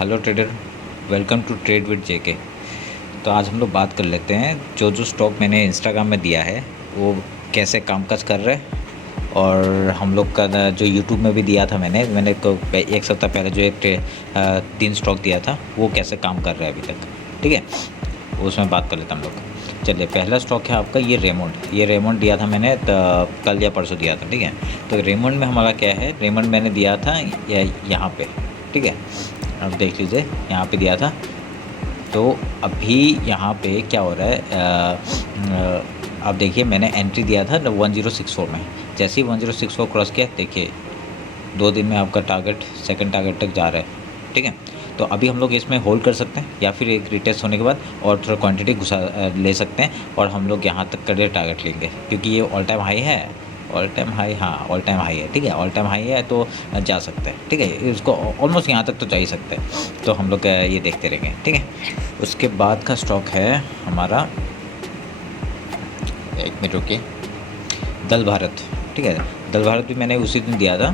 Hello trader, welcome to trade with JK. तो आज हम लोग बात कर लेते हैं जो जो स्टॉक मैंने इंस्टाग्राम में दिया है वो कैसे कामकाज कर रहे हैं। और हम लोग का जो यूट्यूब में भी दिया था मैंने एक सप्ताह पहले जो तीन स्टॉक दिया था वो कैसे काम कर रहा है अभी तक। ठीक है, उसमें बात कर लेते हैं हम लोग। चलिए, पहला स्टॉक है आपका ये रेमंड दिया था मैंने कल या परसों दिया था। ठीक है, तो रेमंड में हमारा क्या है, रेमंड मैंने दिया था यहाँ पे। ठीक है, अब देख लीजिए यहाँ पे दिया था। तो अभी यहाँ पे क्या हो रहा है, अब देखिए मैंने एंट्री दिया था 1064 में। जैसे ही 1064 क्रॉस किया, देखिए 2 दिन में आपका टारगेट सेकंड टारगेट तक जा रहा है। ठीक है, तो अभी हम लोग इसमें होल्ड कर सकते हैं या फिर एक रिटेस्ट होने के बाद और थोड़ा क्वांटिटी ले सकते हैं और हम लोग यहाँ तक कर टारगेट लेंगे, क्योंकि ये ऑल टाइम हाई है। ऑल टाइम हाई, हाँ ऑल टाइम हाई है। ठीक है, ऑल टाइम हाई है तो जा सकते हैं। ठीक है, इसको ऑलमोस्ट यहाँ तक तो जा ही सकते हैं। तो हम लोग ये देखते रहेंगे। ठीक है, उसके बाद का स्टॉक है हमारा, एक मिनट रुकिए, दल भारत। ठीक है, दल भारत भी मैंने उसी दिन दिया था।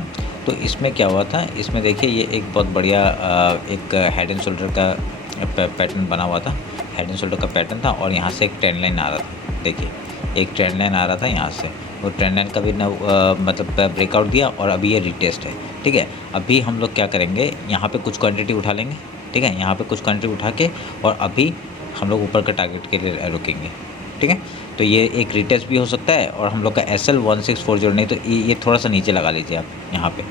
तो इसमें क्या हुआ था, इसमें देखिए ये एक बहुत बढ़िया एक हेड एंड शोल्डर का पैटर्न बना हुआ था। हेड एंड शोल्डर का पैटर्न था और यहाँ से एक ट्रेंड लाइन आ रहा था। देखिए एक ट्रेंड लाइन आ रहा था यहाँ से, वो ट्रेंड लाइन का भी मतलब ब्रेकआउट दिया और अभी ये रिटेस्ट है। ठीक है, अभी हम लोग क्या करेंगे, यहाँ पे कुछ क्वांटिटी उठा लेंगे। ठीक है, यहाँ पे कुछ क्वांटिटी उठा के और अभी हम लोग ऊपर का टारगेट के लिए रुकेंगे। ठीक है, तो ये एक रिटेस्ट भी हो सकता है और हम लोग का SL 1640 नहीं, तो ये थोड़ा सा नीचे लगा लीजिए आप यहाँ पे।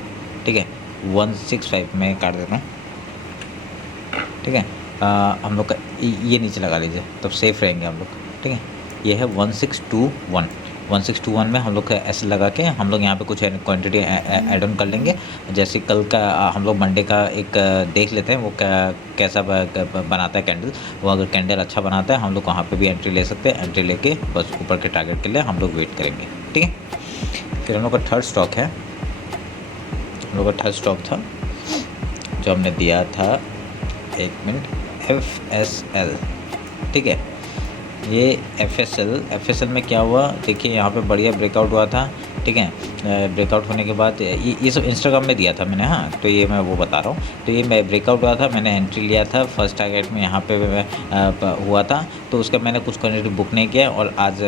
ठीक है, 165 में काट देता हूँ। ठीक है, हम लोग का ये नीचे लगा लीजिए, तब सेफ रहेंगे हम लोग। ठीक है, ये है 1621 में हम लोग का SL लगा के हम लोग यहाँ पे कुछ क्वांटिटी ऐड ऑन कर लेंगे। जैसे कल का हम लोग मंडे का एक देख लेते हैं वो कैसा बनाता है कैंडल। वो अगर कैंडल अच्छा बनाता है हम लोग वहाँ पे भी एंट्री ले सकते हैं। एंट्री लेके बस ऊपर के टारगेट के लिए हम लोग वेट करेंगे। ठीक है, फिर हम लोग का थर्ड स्टॉक है, हम लोग का थर्ड स्टॉक था जो हमने दिया था, एक मिनट, FSL। ठीक है, ये FSL में क्या हुआ, देखिए यहाँ पे बढ़िया ब्रेकआउट हुआ था। ठीक है, ब्रेकआउट होने के बाद ये सब इंस्टाग्राम में दिया था मैंने, हाँ तो ये मैं वो बता रहा हूँ। तो ये मैं ब्रेकआउट हुआ था, मैंने एंट्री लिया था फर्स्ट टारगेट में यहाँ पे हुआ था। तो उसका मैंने कुछ क्वांटिटी बुक नहीं किया और आज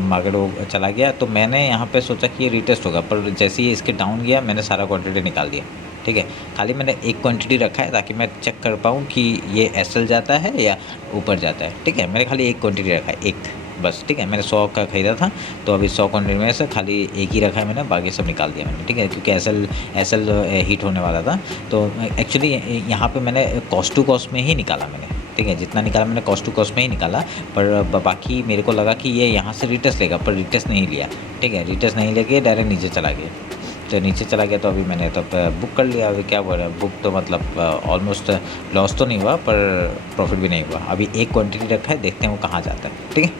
मार्केट वो चला गया। तो मैंने यहाँ पे सोचा कि ये रिटेस्ट होगा, पर जैसे ही इसके डाउन गया मैंने सारा क्वांटिटी निकाल दिया। ठीक है, खाली मैंने एक क्वांटिटी रखा है ताकि मैं चेक कर पाऊँ कि ये SL जाता है या ऊपर जाता है। ठीक है, मैंने खाली एक क्वांटिटी रखा है, एक बस। ठीक है, मैंने 100 का ख़रीदा था तो अभी 100 क्वांटिटी में से खाली एक ही रखा है मैंने, बाकी सब निकाल दिया मैंने। ठीक है, क्योंकि SL हिट होने वाला था। तो एक्चुअली यहाँ पे मैंने कॉस्ट टू कॉस्ट में ही निकाला मैंने। ठीक है, जितना निकाला मैंने कॉस्ट टू कॉस्ट में ही निकाला, पर बाकी मेरे को लगा कि ये यहाँ से रिटेस्ट लेगा, पर रिटेस्ट नहीं लिया। ठीक है, रिटेस्ट नहीं लेके डायरेक्ट नीचे चला गया। तो नीचे चला गया तो अभी मैंने तब बुक कर लिया। अभी क्या बोल रहा है, बुक तो मतलब ऑलमोस्ट लॉस तो नहीं हुआ पर प्रॉफिट भी नहीं हुआ। अभी एक क्वांटिटी रखा है, देखते हैं वो कहाँ जाता है। ठीक है,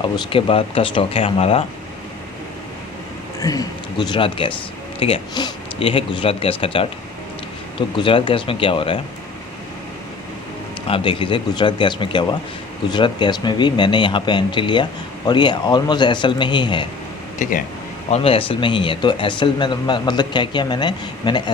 अब उसके बाद का स्टॉक है हमारा गुजरात गैस। ठीक है, ये है गुजरात गैस का चार्ट। तो गुजरात गैस में क्या हो रहा है आप देख लीजिए। गुजरात गैस में क्या हुआ, गुजरात गैस में भी मैंने यहाँ पे एंट्री लिया और ये ऑलमोस्ट SL में ही है। ठीक है, ऑलमोस्ट SL में ही है। तो SL में मतलब क्या किया मैंने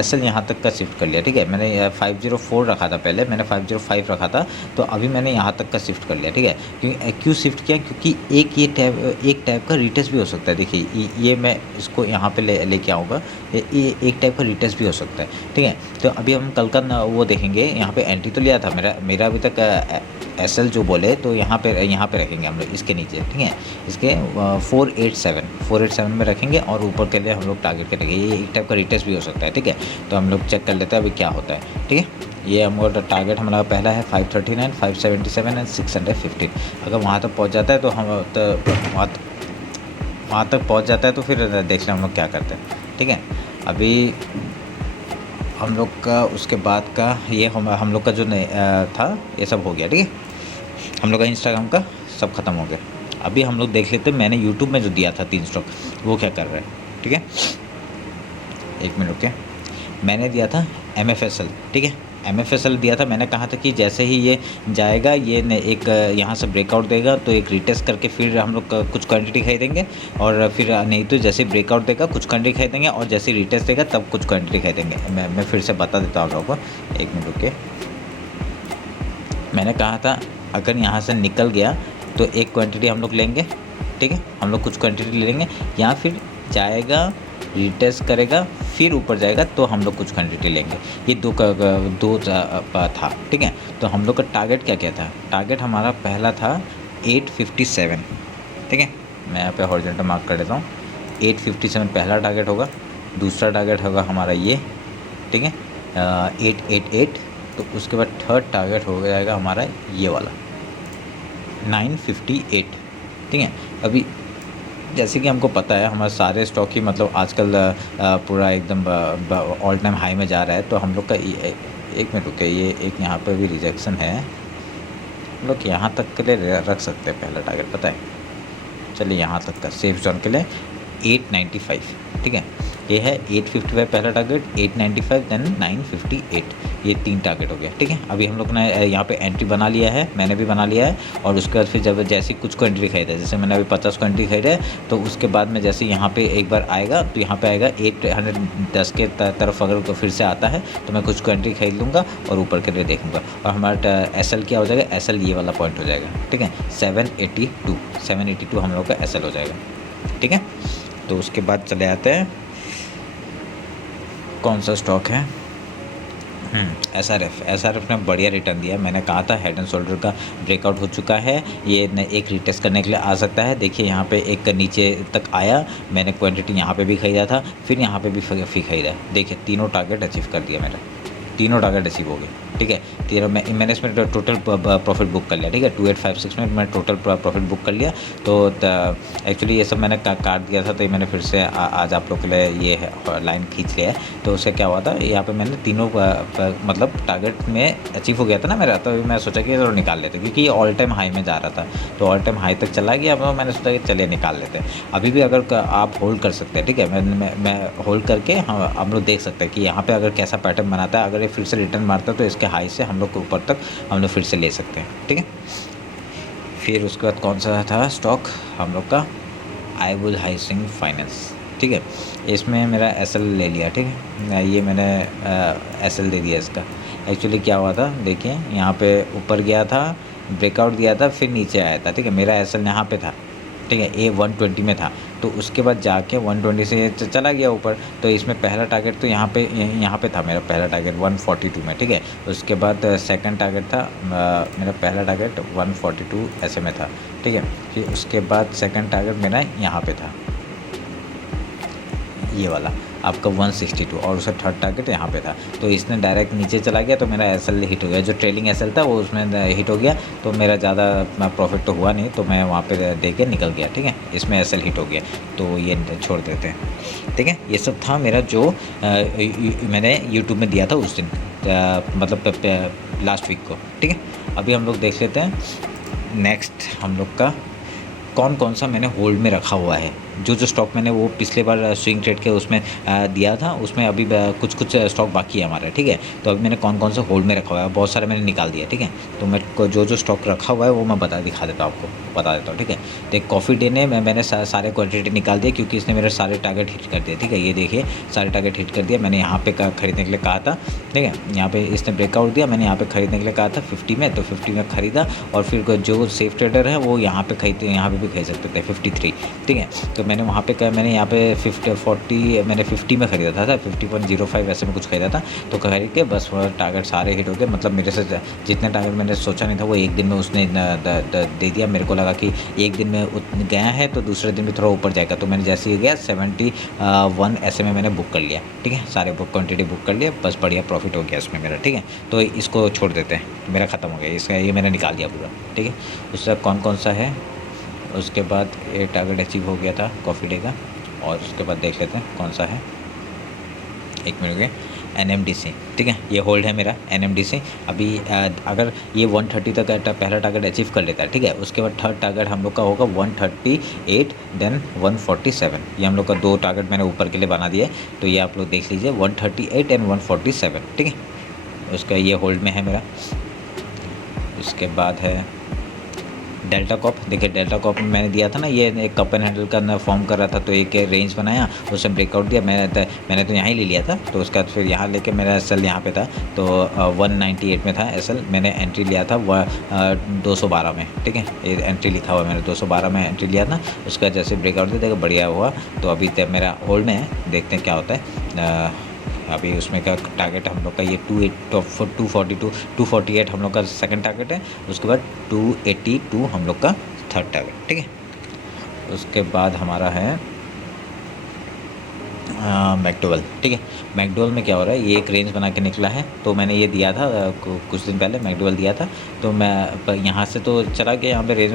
SL यहाँ तक का शिफ्ट कर लिया। ठीक है, मैंने 504 रखा था पहले, मैंने 505 रखा था, तो अभी मैंने यहाँ तक का शिफ्ट कर लिया। ठीक है, क्यों शिफ्ट किया, क्योंकि एक टाइप का रिटेस्ट भी हो सकता है। देखिए ये मैं इसको यहाँ पे लेके आऊँगा, ये एक टाइप का रिटेस्ट भी हो सकता है। ठीक है, तो अभी हम कल का वो देखेंगे। यहाँ पे एंट्री तो लिया था मेरा अभी तक SL जो बोले, तो यहाँ पे रखेंगे हम लोग इसके नीचे। ठीक है, इसके 487 में रखेंगे और ऊपर के लिए हम लोग टारगेट करेंगे। ये एक टाइप का रिटेस्ट भी हो सकता है। ठीक है, तो हम लोग चेक कर लेते हैं अभी क्या होता है। ठीक है, ये हमारा टारगेट हमारा पहला है 539, 577 एंड 615। अगर वहाँ तक पहुँच जाता है तो हम वहाँ तक पहुँच जाता है तो फिर देख लें हम लोग क्या करते हैं। ठीक है, अभी हम लोग का उसके बाद का ये हम लोग का जो था ये सब हो गया। ठीक है, हम लोग का इंस्टाग्राम का सब ख़त्म हो गया। अभी हम लोग देख लेते हैं मैंने यूट्यूब में जो दिया था 3 स्टॉक वो क्या कर रहा है। ठीक है, एक मिनट रुके, मैंने दिया था MFSL। ठीक है, MFSL दिया था, मैंने कहा था कि जैसे ही ये जाएगा ये एक यहाँ से ब्रेकआउट देगा तो एक रीटेस्ट करके फिर हम लोग कुछ क्वांटिटी खरीदेंगे, और फिर नहीं तो जैसे ब्रेकआउट देगा कुछ क्वांटिटी खरीदेंगे, और जैसे रीटेस्ट देगा तब कुछ क्वांटिटी खरीदेंगे। मैं फिर से बता देता हूँ आप लोगों को, 1 मिनट रुकिए। मैंने कहा था अगर यहाँ से निकल गया तो एक क्वांटिटी हम लोग लेंगे, ठीक है, हम लोग कुछ क्वांटिटी लेंगे, या फिर जाएगा रीटेस्ट करेगा फिर ऊपर जाएगा तो हम लोग कुछ क्वांटिटी लेंगे। ये दो था, ठीक है। तो हम लोग का टारगेट क्या क्या था? टारगेट हमारा पहला था 857, ठीक है, मैं यहाँ पे हॉरिजॉन्टल मार्क कर देता हूँ। 857 पहला टारगेट होगा। दूसरा टारगेट होगा हमारा ये, ठीक है, 888। तो उसके बाद थर्ड टारगेट हो जाएगा हमारा ये वाला 958, ठीक है। अभी जैसे कि हमको पता है हमारे सारे स्टॉक ही मतलब आजकल पूरा एकदम ऑल टाइम हाई में जा रहा है, तो हम लोग का 1 मिनट रुके, ये एक यहाँ पे भी रिजेक्शन है, हम लोग यहाँ तक के लिए रख सकते हैं पहला टारगेट, पता है। चलिए यहाँ तक का सेफ जोन के लिए 895, ठीक है, ये है 855 पहला टारगेट, 895 देन 958, ये 3 टारगेट हो गया, ठीक है। अभी हम लोग ने यहाँ पे एंट्री बना लिया है, मैंने भी बना लिया है, और उसके बाद फिर जब जैसे कुछ क्वांटिटी खरीदा है, जैसे मैंने अभी 50 क्वांटिटी खरीदा है, तो उसके बाद में जैसे यहाँ पे एक बार आएगा तो यहाँ पे आएगा 810 के तरफ, अगर तो फिर से आता है तो मैं कुछ क्वांटिटी खरीद लूँगा और ऊपर के लिए देखूँगा, और हमारा SL क्या हो जाएगा? SL ये वाला पॉइंट हो जाएगा, ठीक है, 782 हम लोग का SL हो जाएगा, ठीक है। तो उसके बाद चले आते हैं कौन सा स्टॉक है, SRF ने बढ़िया रिटर्न दिया। मैंने कहा था हेड एंड शोल्डर का ब्रेकआउट हो चुका है, ये एक रिटेस्ट करने के लिए आ सकता है। देखिए यहाँ पे एक नीचे तक आया, मैंने क्वांटिटी यहाँ पे भी खरीदा था, फिर यहाँ पे भी खरीदा। देखिए तीनों टारगेट अचीव कर दिया मेरा, तीनों टारगेट अचीव हो गए, ठीक है। मैंने इसमें टोटल प्रॉफिट बुक कर लिया, ठीक है, 2856 में मैं टोटल प्रॉफिट बुक कर लिया। तो एक्चुअली ये सब मैंने काट दिया था, तो ये मैंने फिर से आज आप लोग के लिए ये लाइन खींच लिया है। तो उससे क्या हुआ था, यहाँ पे मैंने तीनों मतलब टारगेट में अचीव हो गया था ना मेरा, तो मैं सोचा कि चलो निकाल लेते, क्योंकि ये ऑल टाइम हाई में जा रहा था, तो ऑल टाइम हाई तक चला गया। अब मैंने सोचा कि चलिए निकाल लेते हैं। अभी भी अगर आप होल्ड कर सकते हैं, ठीक है, मैं होल्ड करके हम लोग देख सकते हैं कि यहाँ पर अगर कैसा पैटर्न बनाता है। अगर ये फिर से रिटर्न मारता है तो इसके हाई से हम लोग को ऊपर तक हम लोग फिर से ले सकते हैं, ठीक है। फिर उसके बाद कौन सा था स्टॉक हम लोग का? आईबुल हाउसिंग फाइनेंस, ठीक है, इसमें मेरा SL ले लिया, ठीक है, ये मैंने SL दे दिया इसका। एक्चुअली क्या हुआ था, देखिए यहाँ पे ऊपर गया था, ब्रेकआउट दिया था, फिर नीचे आया था, ठीक है, मेरा SL यहाँ पे था, ठीक है, ये 120 में था, तो उसके बाद जाके 120 से चला गया ऊपर। तो इसमें पहला टारगेट तो यहाँ पे था मेरा पहला टारगेट 142 में, ठीक है। उसके बाद सेकंड टारगेट था मेरा पहला टारगेट 142 ऐसे में था, ठीक है। फिर उसके बाद सेकंड टारगेट मेरा यहाँ पे था, ये वाला आपका 162, और उसका थर्ड टारगेट यहाँ पे था। तो इसने डायरेक्ट नीचे चला गया तो मेरा SL हिट हो गया, जो ट्रेलिंग SL था वो उसमें हिट हो गया, तो मेरा ज़्यादा प्रॉफिट तो हुआ नहीं, तो मैं वहाँ पे दे के निकल गया, ठीक है। इसमें SL हिट हो गया तो ये छोड़ देते हैं, ठीक है। ये सब था मेरा जो मैंने यूट्यूब में दिया था उस दिन, मतलब लास्ट वीक को, ठीक है। अभी हम लोग देख लेते हैं नेक्स्ट हम लोग का कौन सा मैंने होल्ड में रखा हुआ है। जो स्टॉक मैंने वो पिछले बार स्विंग ट्रेड के उसमें दिया था, उसमें अभी कुछ स्टॉक बाकी है हमारे, ठीक है। तो अभी मैंने कौन सा होल्ड में रखा हुआ है, बहुत सारे मैंने निकाल दिया, ठीक है। तो मैं जो स्टॉक रखा हुआ है वो मैं दिखा देता हूँ आपको, बता देता हूँ, ठीक है। तो एक कॉफ़ी डे ने मैंने सारे क्वान्टिटी निकाल दिए, क्योंकि इसने मेरे सारे टारगेट हिट कर दिए, ठीक है। ये देखिए सारे टारगेट हिट कर दिया। मैंने यहाँ पे खरीदने के लिए कहा था, ठीक है, यहाँ पे इसने ब्रेकआउट दिया, मैंने यहाँ पे खरीदने के लिए कहा था 50 में, तो 50 में खरीदा, और फिर जो सेफ ट्रेडर है वो यहाँ पे खरीदते, यहाँ पे भी खरीद सकते थे 53, ठीक है। तो मैंने वहाँ पे मैंने यहाँ पे 40 मैंने 50 में खरीदा था 50.05 ऐसे में कुछ खरीदा था, तो खरीद के बस टारगेट सारे हिट हो गए। मतलब मेरे से जितने टारगेट मैंने सोचा नहीं था वो एक दिन में उसने दे दिया। मेरे को लगा कि एक दिन में गया है तो दूसरे दिन भी थोड़ा ऊपर जाएगा, तो मैंने जैसे ही गया 71 ऐसे में मैंने बुक कर लिया, ठीक है, सारे क्वान्टिटी बुक कर लिया, बस बढ़िया प्रॉफिट हो गया इसमें मेरा, ठीक है। तो इसको छोड़ देते हैं, मेरा ख़त्म हो गया इसका, ये मैंने निकाल दिया पूरा, ठीक है। उसका कौन सा है, उसके बाद ये टारगेट अचीव हो गया था कॉफ़ी डे का, और उसके बाद देख लेते हैं कौन सा है, 1 मिनट के NMDC, ठीक है, ये होल्ड है मेरा NMDC। अभी अगर ये 130 तक पहला टारगेट अचीव कर लेता है, ठीक है, उसके बाद थर्ड टारगेट हम लोग का होगा 138 देन 147। ये हम लोग का 2 टारगेट मैंने ऊपर के लिए बना दिया है, तो ये आप लोग देख लीजिए 138 एंड 147, ठीक है। उसका ये होल्ड में है मेरा। उसके बाद है डेल्टा कप। देखिए डेल्टा कप में मैंने दिया था ना, ये एक कप एंड हैंडल का ना फॉर्म कर रहा था, तो एक रेंज बनाया, उससे ब्रेकआउट दिया। मैंने तो यहाँ ही ले लिया था, तो उसके बाद फिर यहाँ लेके मेरा एस एल यहाँ पे था, तो 198 में था एस एल। मैंने एंट्री लिया था 212 में, ठीक है, ये एंट्री लिखा हुआ है, मैंने 212 में एंट्री लिया था। उसका जैसे ब्रेकआउट दिया, देखो बढ़िया हुआ। तो अभी तक मेरा होल्ड में है, देखते हैं क्या होता है। अभी उसमें का टारगेट हम लोग का ये 248 हम लोग का सेकंड टारगेट है। उसके बाद 282 हम लोग का थर्ड टारगेट, ठीक है। उसके बाद हमारा है मैकडोवेल, ठीक है। मैकडोवेल में क्या हो रहा है, ये एक रेंज बना के निकला है, तो मैंने ये दिया था कुछ दिन पहले मैकडोवेल दिया था, तो मैं यहाँ से तो चला गया, यहाँ पे रेंज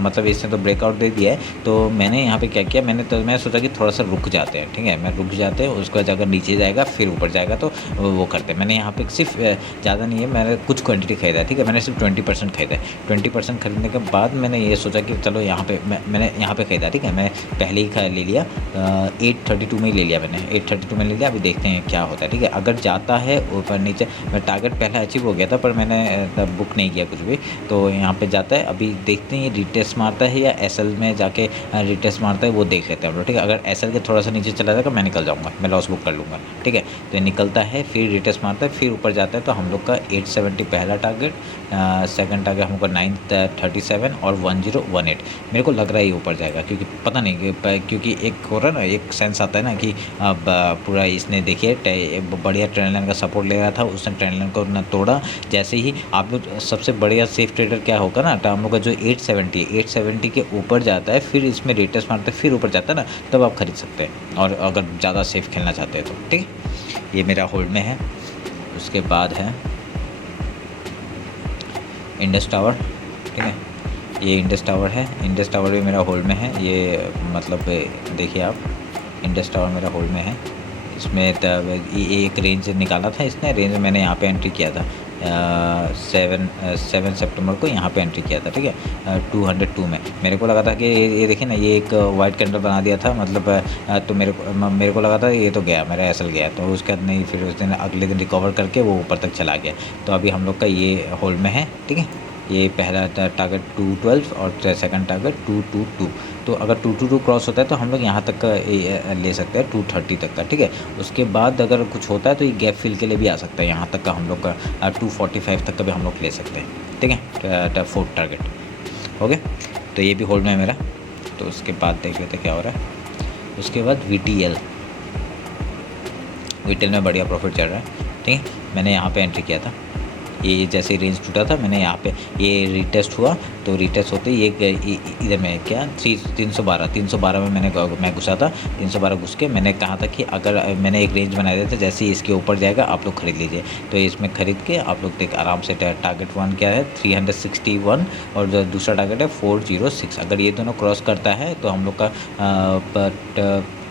मतलब इसने तो ब्रेकआउट दे दिया है। तो मैंने यहाँ पे क्या किया, मैं सोचा कि थोड़ा सा रुक जाते हैं, ठीक है, मैं रुक जाते हैं, उसके बाद अगर नीचे जाएगा फिर ऊपर जाएगा तो वो करते हैं। मैंने यहाँ पे सिर्फ ज़्यादा नहीं है, मैंने कुछ क्वान्टिटी खरीदा, ठीक है, मैंने सिर्फ 20% खरीदा। 20% खरीदने के बाद मैंने ये सोचा कि चलो यहाँ पे मैंने यहाँ पे खरीदा, ठीक है, मैं पहले ही ले लिया 832 में ही ले लिया मैंने, 832 में ले लिया। अभी देखते हैं क्या होता है, ठीक है। अगर जाता है ऊपर नीचे, मैं टारगेट पहले अचीव हो गया था पर मैंने बुक नहीं किया कुछ भी, तो यहाँ पे जाता है। अभी देखते हैं ये रिटेस्ट मारता है या एसएल में जाके रिटेस्ट मारता है, वो देख लेते हैं हम लोग, ठीक है। अगर एसएल के थोड़ा सा नीचे चला जाएगा मैं निकल जाऊँगा, मैं लॉस बुक कर लूँगा, ठीक है। तो निकलता है, फिर रिटेस्ट मारता है, फिर ऊपर जाता है, तो हम लोग का 870 पहला टारगेट, सेकंड टारगेट हम लोग का 937 और 1018। मेरे को लग रहा है ये ऊपर जाएगा, क्योंकि पता नहीं क्योंकि एक हो रहा है ना, एक सेंस आता है ना कि अब पूरा इसने देखिए बढ़िया ट्रेंड लाइन का सपोर्ट ले रहा था, उसने ट्रेंड लाइन को ना तोड़ा। जैसे ही आप लोग सबसे बढ़िया सेफ ट्रेडर क्या होगा ना, तो हम लोग का जो 870 के ऊपर जाता है, फिर इसमें रिटेस्ट मारते हैं, फिर ऊपर जाता है ना, तब आप खरीद सकते हैं, और अगर ज़्यादा सेफ खेलना चाहते हैं तो, ठीक है। ये मेरा होल्ड में है। उसके बाद है इंडस टावर, ठीक है, ये इंडस टावर है। इंडस टावर भी मेरा होल्ड में है, ये मतलब देखिए आप, इंडस टावर मेरा होल्ड में है। इसमें ये एक रेंज निकाला था इसने, रेंज मैंने यहाँ पे एंट्री किया था 7 सितंबर को यहाँ पे एंट्री किया था, ठीक है, 202 में। मेरे को लगा था कि ये देखिए ना, ये एक वाइट कैंडल बना दिया था, मतलब तो मेरे को लगा था ये तो गया, मेरा एसएल गया, तो उसके बाद नहीं, फिर उस दिन अगले दिन रिकवर करके वो ऊपर तक चला गया। तो अभी हम लोग का ये होल्ड में है, ठीक है। ये पहला टारगेट 212 और सेकंड टारगेट 222। तो अगर 222 क्रॉस होता है तो हम लोग यहाँ तक का ले सकते हैं 230 तक का, ठीक है। उसके बाद अगर कुछ होता है तो ये गैप फिल के लिए भी आ सकता है, यहाँ तक का हम लोग का 245 तक का भी हम लोग ले सकते हैं, ठीक है। फोर्थ टारगेट हो गया, तो ये भी होल्ड में है मेरा। तो उसके बाद देख लेते क्या हो रहा है। उसके बाद वीटीएल में बढ़िया प्रॉफिट चल रहा है, ठीक है। मैंने यहाँ पे एंट्री किया था, ये जैसे रेंज टूटा था, मैंने यहाँ पे ये रीटेस्ट हुआ, तो रीटेस्ट होते ही ये इधर में क्या 312 में मैं घुसा था। 312 घुस के मैंने कहा था कि अगर मैंने एक रेंज बनाया था, जैसे ही इसके ऊपर जाएगा आप लोग खरीद लीजिए। तो इसमें खरीद के आप लोग देख आराम से, टारगेट 1 क्या है 361 और जो दूसरा टारगेट है 406। अगर ये दोनों क्रॉस करता है तो हम लोग का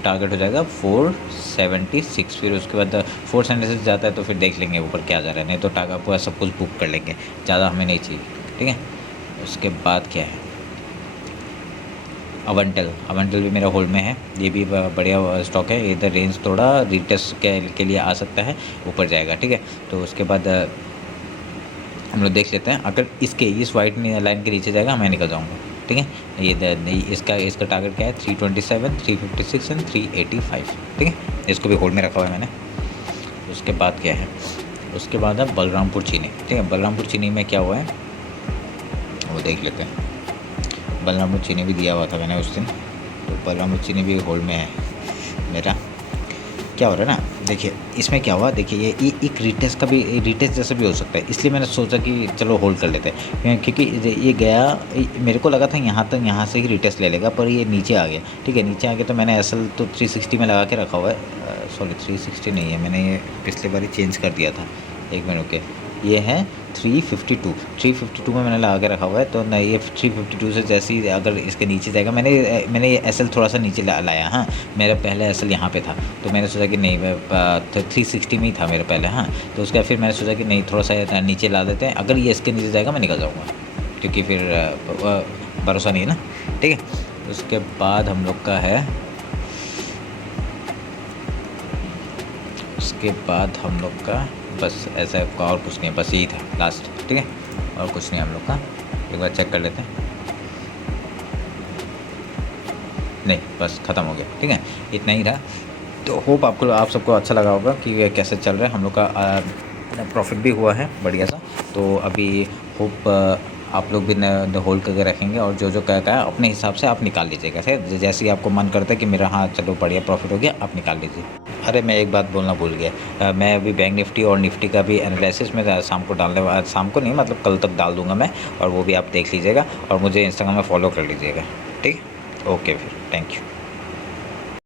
टारगेट हो जाएगा 476। फिर उसके बाद 476 जाता है तो फिर देख लेंगे ऊपर क्या जा रहा है, नहीं तो टारगेट पूरा सब कुछ बुक कर लेंगे, ज़्यादा हमें नहीं चाहिए, ठीक है। उसके बाद क्या है, अवेंटल भी मेरा होल्ड में है, ये भी बढ़िया स्टॉक है। इधर रेंज थोड़ा रिटेस्ट के लिए आ सकता है, ऊपर जाएगा, ठीक है। तो उसके बाद हम लोग देख लेते हैं, अगर इस वाइट लाइन के नीचे जाएगा मैं निकल जाऊँगा, ठीक है। ये इसका टारगेट क्या है 327, 356 एंड 385, ठीक है। इसको भी होल्ड में रखा हुआ है मैंने। उसके बाद क्या है, उसके बाद है बलरामपुर चीनी, ठीक है। बलरामपुर चीनी में क्या हुआ है वो देख लेते हैं। बलरामपुर चीनी भी दिया हुआ था मैंने उस दिन, तो बलरामपुर चीनी भी होल्ड में है मेरा। क्या हो रहा है ना, देखिए इसमें क्या हुआ, देखिए ये एक रिटेस्ट जैसा भी हो सकता है, इसलिए मैंने सोचा कि चलो होल्ड कर लेते हैं, क्योंकि ये गया, मेरे को लगा था यहाँ से ही रिटेस्ट ले लेगा, पर ये नीचे आ गया, ठीक है। नीचे आ गया तो मैंने एसएल तो 360 में लगा के रखा हुआ है, सॉरी 360 नहीं है, मैंने ये पिछले बार ही चेंज कर दिया था, एक मिनट के, ये है 352 में मैंने लगा के रखा हुआ है। तो नहीं, ये 352 से जैसे ही अगर इसके नीचे जाएगा, मैंने ये एसएल थोड़ा सा नीचे लाया, हाँ, मेरा पहले एसएल यहाँ पे था, तो मैंने सोचा कि नहीं, 360 में ही था मेरा पहले, हाँ। तो उसके बाद फिर मैंने सोचा कि नहीं, थोड़ा सा नीचे ला देते हैं, अगर ये इसके नीचे जाएगा मैं निकल जाऊँगा, क्योंकि फिर भरोसा नहीं है ना, ठीक है। उसके बाद हम लोग का है, उसके बाद हम लोग का बस ऐसा और कुछ नहीं है, बस यही था लास्ट, ठीक है, और कुछ नहीं हम लोग का। एक बार चेक कर लेते हैं। नहीं, बस ख़त्म हो गया, ठीक है, इतना ही रहा। तो होप आप सबको अच्छा लगा होगा कि ये कैसे चल रहा है हम लोग का। प्रॉफिट भी हुआ है बढ़िया सा। तो अभी होप आप लोग भी न होल्ड करके रखेंगे, और जो क्या है अपने हिसाब से आप निकाल लीजिएगा, ठीक, जैसे ही आपको मन करता है कि मेरा हाँ चलो बढ़िया प्रॉफिट हो गया, आप निकाल लीजिए। अरे मैं एक बात बोलना भूल गया, मैं अभी बैंक निफ्टी और निफ्टी का भी एनालिसिस में शाम को शाम को नहीं, मतलब कल तक डाल दूंगा मैं, और वो भी आप देख लीजिएगा, और मुझे इंस्टाग्राम में फॉलो कर लीजिएगा, ठीक है। ओके फिर, थैंक यू।